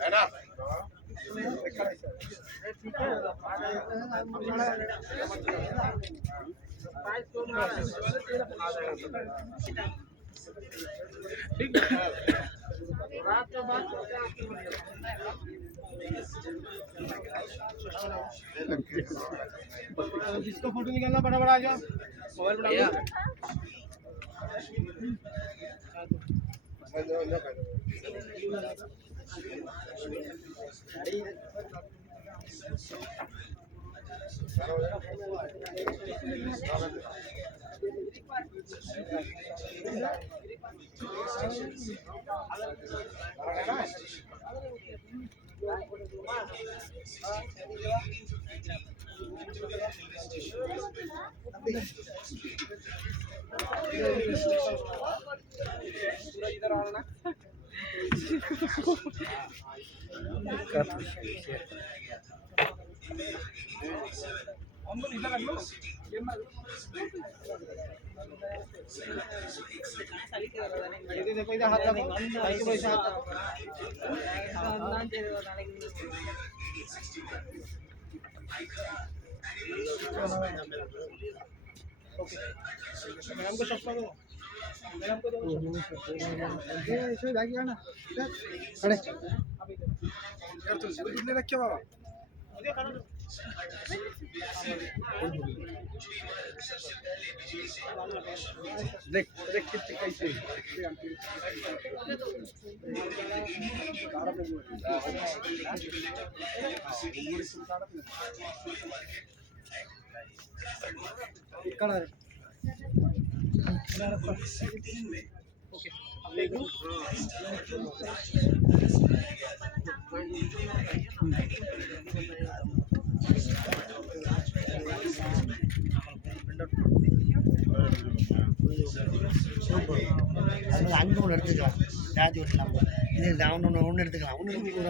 है ना जिसको फोटो निकालना बड़ा बड़ा आ जाओ मोबाइल बड़ा इधर आना ना हम लोग इधर लो ये देखो इधर हाथ लगाओ भाई के पैसा ओके मैडम को शॉप करो मैडम को दो ये इसमें जाके आना अरे यार तुम दूध रखे बाबा मुझे खाना दो देख देख कितने कैसे ఇక్కడ அங்கே ஒன்று எடுத்துக்கலாம் ஜாதி ஒன்று நம்ம இது ஒன்று எடுத்துக்கலாம் ஒன்று